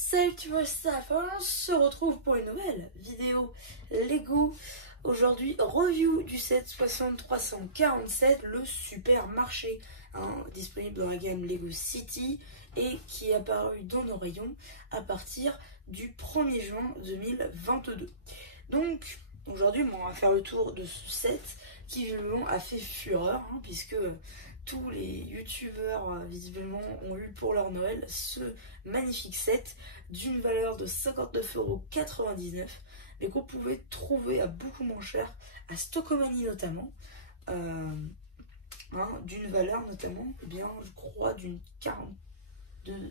Salut tu vois ça, on se retrouve pour une nouvelle vidéo Lego. Aujourd'hui, review du set 6347, le supermarché, disponible dans la gamme Lego City et qui est apparu dans nos rayons à partir du 1er juin 2022. Donc aujourd'hui, on va faire le tour de ce set qui visiblement a fait fureur, puisque tous les youtubeurs visiblement ont eu pour leur Noël ce magnifique set d'une valeur de 59,99 €, mais qu'on pouvait trouver à beaucoup moins cher à Stockomanie notamment, d'une valeur notamment, eh bien, je crois d'une 42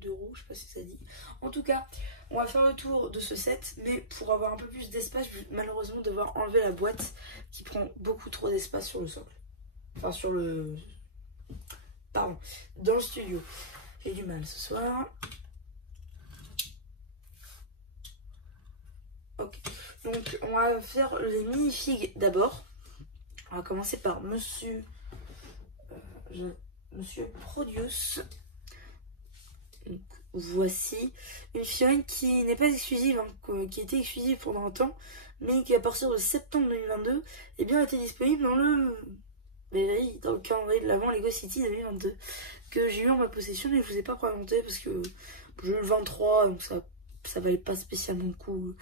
d'euros, je sais pas si ça dit. En tout cas, on va faire le tour de ce set, mais pour avoir un peu plus d'espace, je vais malheureusement devoir enlever la boîte qui prend beaucoup trop d'espace sur le socle. Enfin, sur le... Pardon, dans le studio. J'ai du mal ce soir. Ok, donc on va faire les minifigs d'abord. On va commencer par Monsieur Produce. Donc, voici une figurine qui n'est pas exclusive, qui était exclusive pendant un temps, mais qui à partir de septembre 2022 eh bien, était disponible dans le calendrier de l'avant Lego City 2022, que j'ai eu en ma possession, mais je vous ai pas présenté parce que j'ai eu le 23, donc ça valait pas spécialement le coup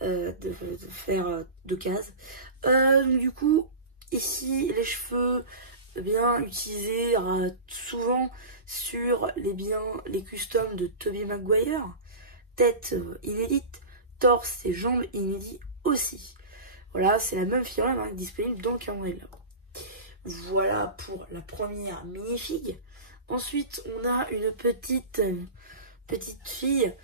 de faire deux cases. Du coup, ici les cheveux bien utilisés souvent sur les customs de Tobey Maguire, tête inédite, torse et jambes inédits aussi. Voilà, c'est la même figurine disponible dans le calendrier de l'avant. Voilà pour la première minifig. Ensuite, on a une petite fille,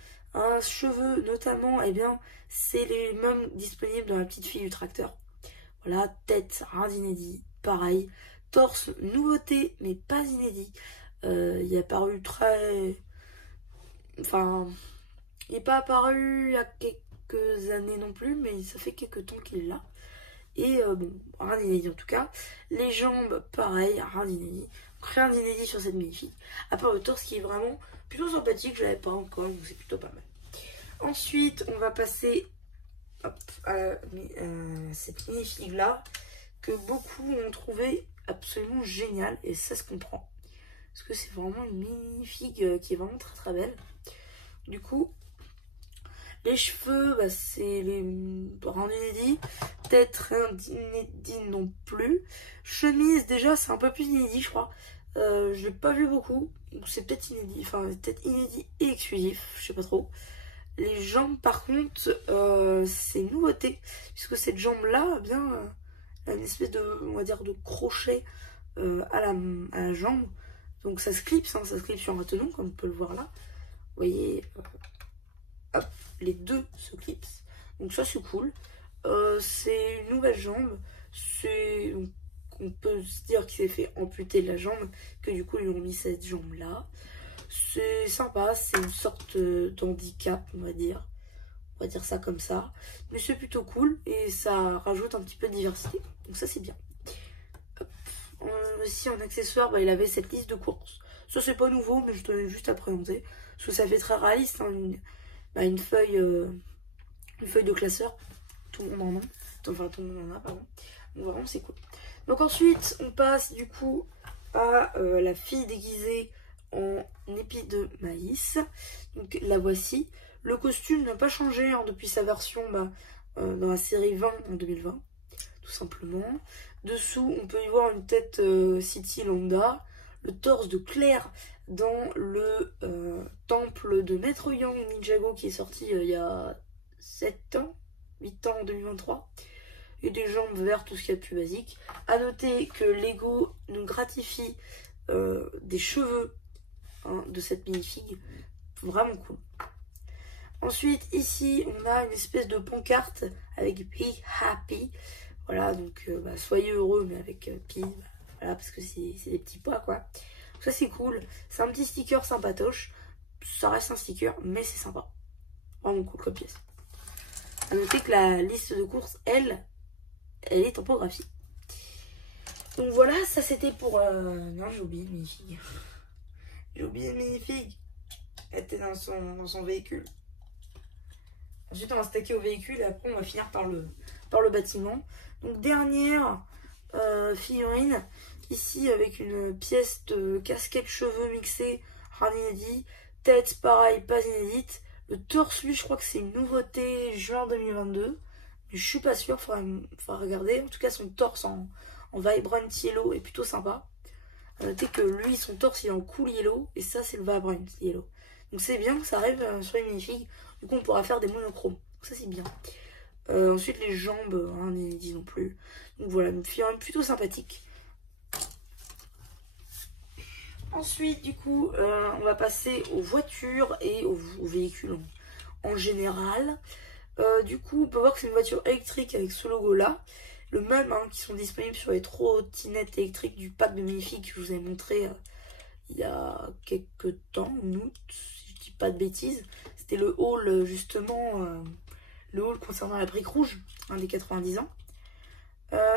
cheveux notamment, eh bien, c'est les mêmes disponibles dans la petite fille du tracteur. Voilà, tête, rien d'inédit, pareil. Torse, nouveauté, mais pas inédit. Il est apparu Enfin, il n'est pas apparu il y a quelques années non plus, mais ça fait quelques temps qu'il est là. Et bon, rien d'inédit en tout cas. Les jambes, pareil, rien d'inédit. Rien d'inédit sur cette minifig. À part le torse qui est vraiment plutôt sympathique, je l'avais pas encore, donc c'est plutôt pas mal. Ensuite, on va passer à cette minifig là, que beaucoup ont trouvé absolument géniale, et ça se comprend. Parce que c'est vraiment une minifig qui est vraiment très très belle. Du coup, les cheveux, c'est les rien inédit. Tête, rien d'inédit non plus. Chemise, déjà, c'est un peu plus inédit, je crois. Je l'ai pas vu beaucoup. Donc c'est peut-être inédit. Enfin, peut-être inédit et exclusif. Je sais pas trop. Les jambes, par contre, c'est une nouveauté. Puisque cette jambe-là, eh bien, a une espèce de, on va dire, de crochet à la jambe. Donc ça se clipse, ça se clipse sur un tenon, comme on peut le voir là. Vous voyez, hop, les deux se clipsent. Donc ça c'est cool. C'est une nouvelle jambe. On peut se dire qu'il s'est fait amputer la jambe, que du coup ils lui ont mis cette jambe là. C'est sympa, c'est une sorte d'handicap, on va dire. On va dire ça comme ça. Mais c'est plutôt cool et ça rajoute un petit peu de diversité. Donc ça c'est bien. Aussi en accessoire, il avait cette liste de courses. Ça c'est pas nouveau, mais je tenais juste à présenter. Parce que ça fait très réaliste, une feuille de classeur. Tout le monde en a. Enfin, tout le monde en a, pardon. Donc vraiment, c'est cool. Donc ensuite, on passe du coup à la fille déguisée en épi de maïs. Donc la voici. Le costume n'a pas changé depuis sa version dans la série 20 en 2020. Tout simplement. Dessous, on peut y voir une tête City lambda. Le torse de Claire dans le temple de Maître Yang Ninjago qui est sorti il y a 7 ans, 8 ans en 2023. Et des jambes vertes, tout ce qu'il y a de plus basique. A noter que Lego nous gratifie des cheveux de cette minifig. Vraiment cool. Ensuite, ici, on a une espèce de pancarte avec Be Happy. Voilà, donc soyez heureux, mais avec Pi. Voilà, parce que c'est des petits pois, quoi. Ça, c'est cool. C'est un petit sticker sympatoche. Ça reste un sticker, mais c'est sympa. Vraiment cool comme pièce. A noter que la liste de courses, elle est en typographie. Donc voilà, ça c'était pour... Non, j'ai oublié une minifig. J'ai oublié une minifig. Elle était dans son véhicule. Ensuite, on va stacker au véhicule et après, on va finir par le bâtiment. Donc, dernière figurine. Ici, avec une pièce de casquette cheveux mixée, rien inédit. Tête, pareil, pas inédite. Le torse, lui, je crois que c'est une nouveauté juin 2022. Mais je suis pas sûre, faudra regarder. En tout cas, son torse en Vibrant Yellow est plutôt sympa. À noter que lui, son torse, il est en Cool Yellow. Et ça, c'est le Vibrant Yellow. Donc c'est bien que ça arrive sur les minifigs. Du coup, on pourra faire des monochromes. Donc ça, c'est bien. Ensuite, les jambes, rien inédit non plus. Donc voilà, une figurine plutôt sympathique. Ensuite, du coup, on va passer aux voitures et aux véhicules en général. Du coup, on peut voir que c'est une voiture électrique avec ce logo-là. Le même, qui sont disponibles sur les trottinettes électriques du pack de minifigs que je vous ai montré il y a quelques temps, en août, si je dis pas de bêtises. C'était le haul, justement, le haul concernant la brique rouge, des 90 ans.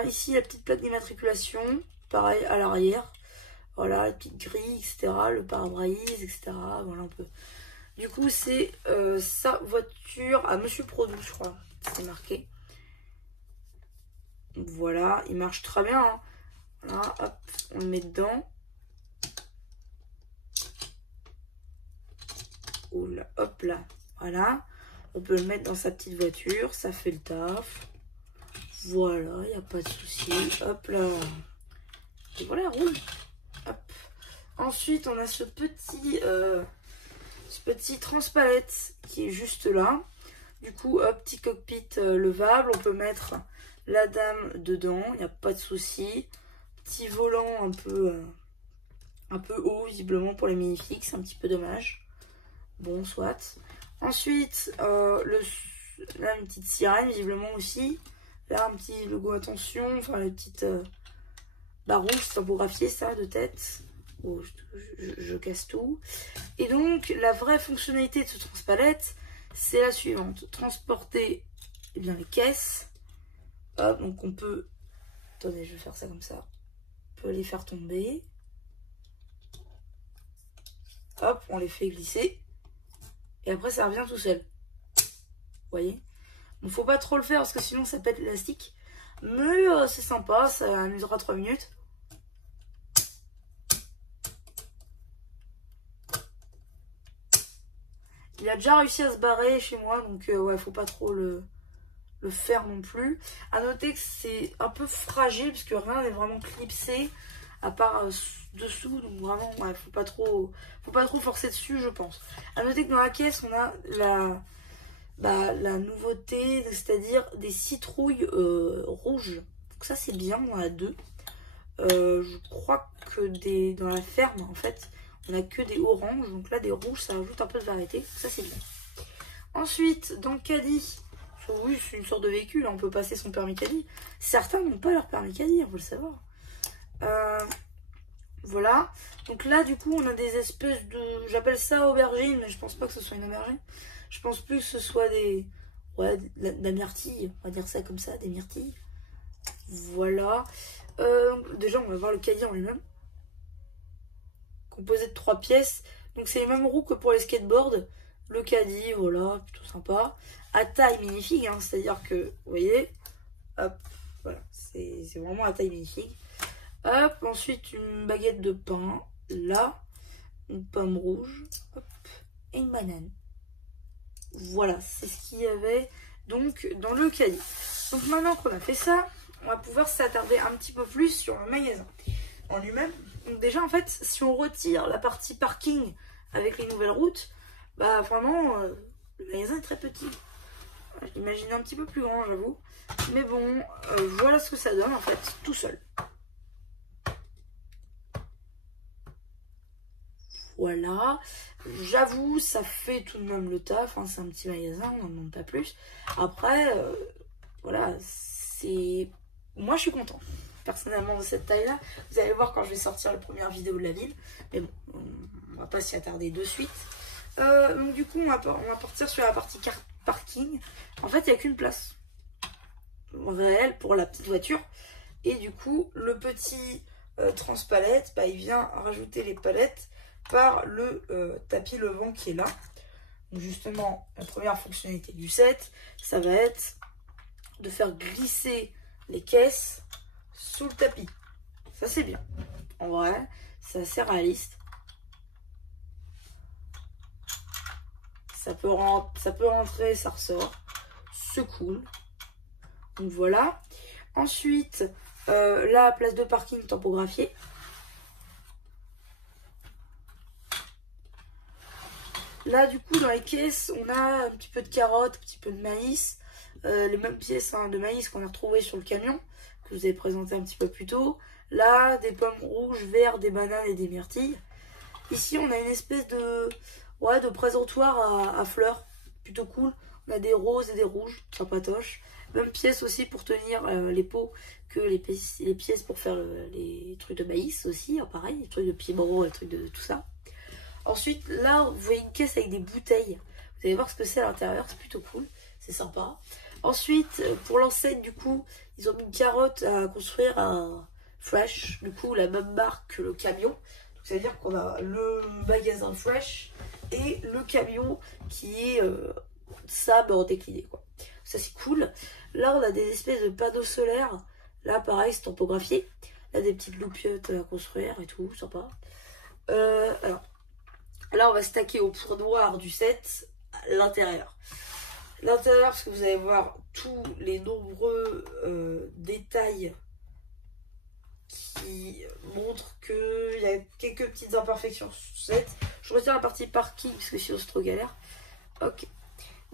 Ici, la petite plaque d'immatriculation, pareil à l'arrière. Voilà, la petite grille, etc. Le pare-brise, etc. Voilà un peu. Du coup, c'est sa voiture à Monsieur Produit, je crois. C'est marqué. Voilà, il marche très bien. Voilà, hop, on le met dedans. Oula, hop là. Voilà. On peut le mettre dans sa petite voiture. Ça fait le taf. Voilà, il n'y a pas de souci. Hop là. Et voilà, roule. Hop. Ensuite, on a ce petit transpalette qui est juste là. Du coup, hop, petit cockpit levable. On peut mettre la dame dedans. Il n'y a pas de souci. Petit volant un peu haut, visiblement, pour les minifigs. C'est un petit peu dommage. Bon, soit. Ensuite, là, une petite sirène, visiblement aussi. Là, un petit logo attention. Enfin, les petites barres rouges typographiées, ça, de tête. Oh, je casse tout. Et donc, la vraie fonctionnalité de ce transpalette, c'est la suivante. Transporter les caisses. Hop, donc on peut... Attendez, je vais faire ça comme ça. On peut les faire tomber. Hop, on les fait glisser. Et après, ça revient tout seul. Vous voyez? Il ne faut pas trop le faire parce que sinon, ça pète l'élastique. Mais c'est sympa, ça amusera 3 minutes. Il a déjà réussi à se barrer chez moi, donc ouais, faut pas trop le faire non plus. À noter que c'est un peu fragile parce que rien n'est vraiment clipsé à part dessous, donc vraiment, ouais, faut pas trop forcer dessus, je pense. À noter que dans la caisse, on a la nouveauté, c'est-à-dire des citrouilles rouges. Donc ça, c'est bien, on en a 2. Je crois que dans la ferme, en fait, on n'a que des oranges. Donc là, des rouges, ça ajoute un peu de variété. Ça, c'est bien. Ensuite, dans le caddie, oui, c'est une sorte de véhicule. On peut passer son permis caddie. Certains n'ont pas leur permis caddie, on peut le savoir. Voilà. Donc là, du coup, on a des espèces de... J'appelle ça aubergine, mais je pense pas que ce soit une aubergine. Je pense plus que ce soit des... Ouais, de la myrtille. On va dire ça comme ça, des myrtilles. Voilà. Déjà, on va voir le caddie en lui-même. Composé de 3 pièces. Donc, c'est les mêmes roues que pour les skateboards. Le caddie, voilà, plutôt sympa. À taille minifig, c'est-à-dire que, vous voyez, hop, voilà, c'est vraiment à taille minifig. Hop, ensuite, une baguette de pain, là, une pomme rouge, hop, et une banane. Voilà, c'est ce qu'il y avait donc dans le caddie. Donc, maintenant qu'on a fait ça, on va pouvoir s'attarder un petit peu plus sur le magasin en lui-même. Donc déjà, en fait, si on retire la partie parking avec les nouvelles routes, bah vraiment, le magasin est très petit. J'imaginais un petit peu plus grand, j'avoue. Mais bon, voilà ce que ça donne, en fait, tout seul. Voilà. J'avoue, ça fait tout de même le taf. C'est un petit magasin, on n'en demande pas plus. Après, voilà, c'est... Moi, je suis contente, personnellement, de cette taille-là. Vous allez voir quand je vais sortir la première vidéo de la ville. Mais bon, on va pas s'y attarder de suite. Donc du coup, on va partir sur la partie parking. En fait, il n'y a qu'une place réelle pour la petite voiture. Et du coup, le petit transpalette, il vient rajouter les palettes par le tapis levant qui est là. Donc justement, la première fonctionnalité du set, ça va être de faire glisser les caisses sous le tapis. Ça c'est bien. En vrai, c'est assez réaliste. Ça peut rentrer, ça ressort. C'est cool. Donc voilà. Ensuite, la place de parking tampographiée. Là, du coup, dans les caisses, on a un petit peu de carottes, un petit peu de maïs. Les mêmes pièces de maïs qu'on a retrouvées sur le camion, que je vous ai présenté un petit peu plus tôt. Là, des pommes rouges, vertes, des bananes et des myrtilles. Ici, on a une espèce de, de présentoir à fleurs. Plutôt cool. On a des roses et des rouges, sympatoche. Même pièce aussi pour tenir les pots que les pièces pour faire les trucs de maïs aussi. Hein, pareil, les trucs de piment, les trucs de tout ça. Ensuite, là, vous voyez une caisse avec des bouteilles. Vous allez voir ce que c'est à l'intérieur, c'est plutôt cool, c'est sympa. Ensuite, pour l'enseigne, du coup, ils ont mis une carotte à construire un Fresh, du coup, la même marque que le camion. Donc, ça veut dire qu'on a le magasin Fresh et le camion qui est ça, mais en décliné, quoi. Ça, c'est cool. Là, on a des espèces de panneaux solaires. Là, pareil, c'est tampographié. Là, des petites loupiottes à construire et tout, sympa. Alors. Là, on va stacker au point noir du set l'intérieur. L'intérieur, parce que vous allez voir tous les nombreux détails qui montrent qu'il y a quelques petites imperfections sur ce set. Je retiens la partie parking, parce que sinon c'est trop galère. Ok.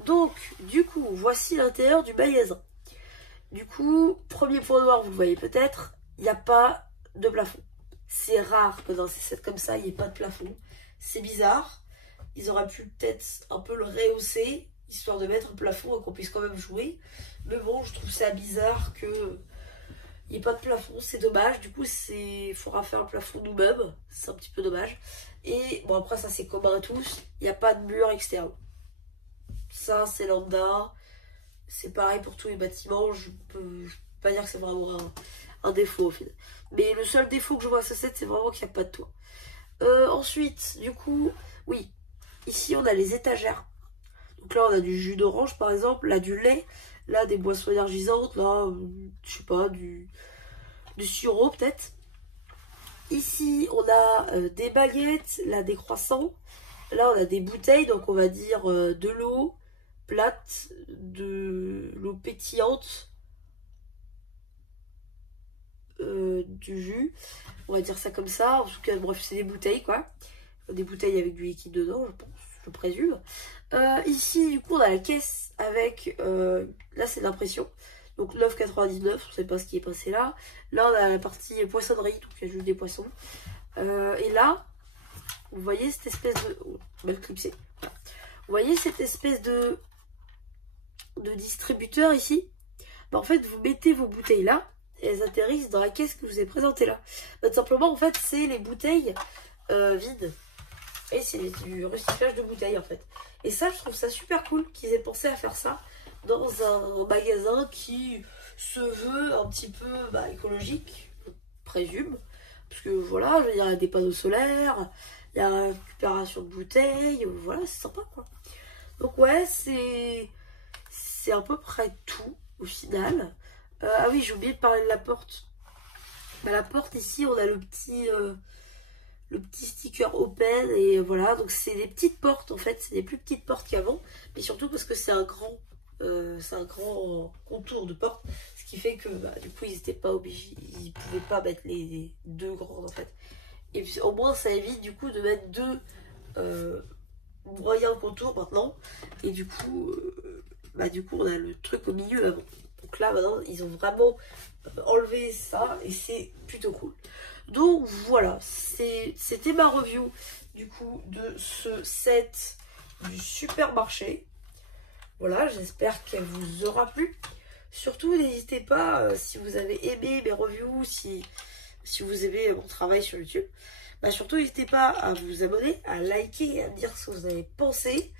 Donc, du coup, voici l'intérieur du magasin. Du coup, premier point noir, vous le voyez peut-être, il n'y a pas de plafond. C'est rare que dans ces sets comme ça, il n'y ait pas de plafond. C'est bizarre. Ils auraient pu peut-être un peu le rehausser, histoire de mettre un plafond et qu'on puisse quand même jouer. Mais bon, je trouve ça bizarre qu'il n'y ait pas de plafond. C'est dommage. Du coup, il faudra faire un plafond nous-mêmes. C'est un petit peu dommage. Et bon, après, ça c'est commun à tous. Il n'y a pas de mur externe. Ça, c'est lambda. C'est pareil pour tous les bâtiments. Je peux pas dire que c'est vraiment un défaut au final. Mais le seul défaut que je vois à ce set, c'est vraiment qu'il n'y a pas de toit. Ensuite, du coup, oui, ici on a les étagères. Donc là on a du jus d'orange par exemple, là du lait, là des boissons énergisantes, là, je sais pas, du sirop peut-être. Ici on a des baguettes, là des croissants, là on a des bouteilles, donc on va dire de l'eau plate, de l'eau pétillante, du jus, on va dire ça comme ça. En tout cas, bref, c'est des bouteilles quoi, des bouteilles avec du liquide dedans, je pense, je présume. Ici, du coup, on a la caisse avec là c'est l'impression, donc 9,99, on sait pas ce qui est passé là. Là, on a la partie poissonnerie, donc il y a juste des poissons. Et là, vous voyez cette espèce de belle clipsée. Voilà. Vous voyez cette espèce de distributeur ici. Bah, en fait, vous mettez vos bouteilles là. Et elles atterrissent dans la caisse que je vous ai présentée là. Tout simplement, en fait, c'est les bouteilles vides. Et c'est du recyclage de bouteilles, en fait. Et ça, je trouve ça super cool qu'ils aient pensé à faire ça dans un magasin qui se veut un petit peu écologique, je présume. Parce que voilà, je veux dire, il y a des panneaux solaires, il y a la récupération de bouteilles, voilà, c'est sympa, quoi. Donc ouais, c'est à peu près tout, au final. Ah oui, j'ai oublié de parler de la porte. La porte ici, on a le petit sticker open et voilà. Donc c'est des petites portes en fait, c'est des plus petites portes qu'avant, mais surtout parce que c'est un grand contour de porte, ce qui fait que du coup ils n'étaient pas obligés, ils pouvaient pas mettre les deux grandes en fait. Et puis au moins ça évite du coup de mettre deux moyens contours maintenant. Et du coup, on a le truc au milieu avant. Donc là, maintenant, ils ont vraiment enlevé ça et c'est plutôt cool. Donc voilà, c'était ma review du coup de ce set du supermarché. Voilà, j'espère qu'elle vous aura plu. Surtout, n'hésitez pas, si vous avez aimé mes reviews, si vous aimez mon travail sur YouTube, surtout n'hésitez pas à vous abonner, à liker et à me dire ce que vous avez pensé.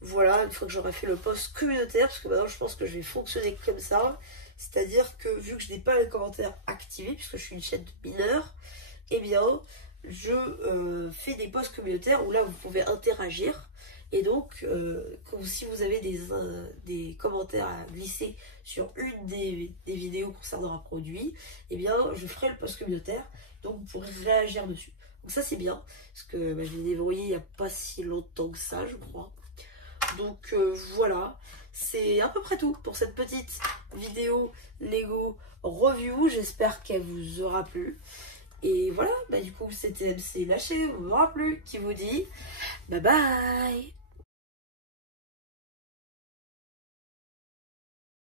Voilà, une fois que j'aurai fait le post communautaire, parce que maintenant je pense que je vais fonctionner comme ça. C'est-à-dire que vu que je n'ai pas les commentaires activés, puisque je suis une chaîne de mineurs, eh bien, je fais des posts communautaires où là vous pouvez interagir. Et donc, si vous avez des commentaires à glisser sur une des vidéos concernant un produit, eh bien, je ferai le post communautaire. Donc, vous pourrez réagir dessus. Donc ça, c'est bien. Parce que je l'ai déverrouillé il n'y a pas si longtemps que ça, je crois. Donc, voilà. C'est à peu près tout pour cette petite vidéo Lego review. J'espère qu'elle vous aura plu. Et voilà, du coup, c'était MC Lâché, vous m'aura plu, qui vous dit bye bye.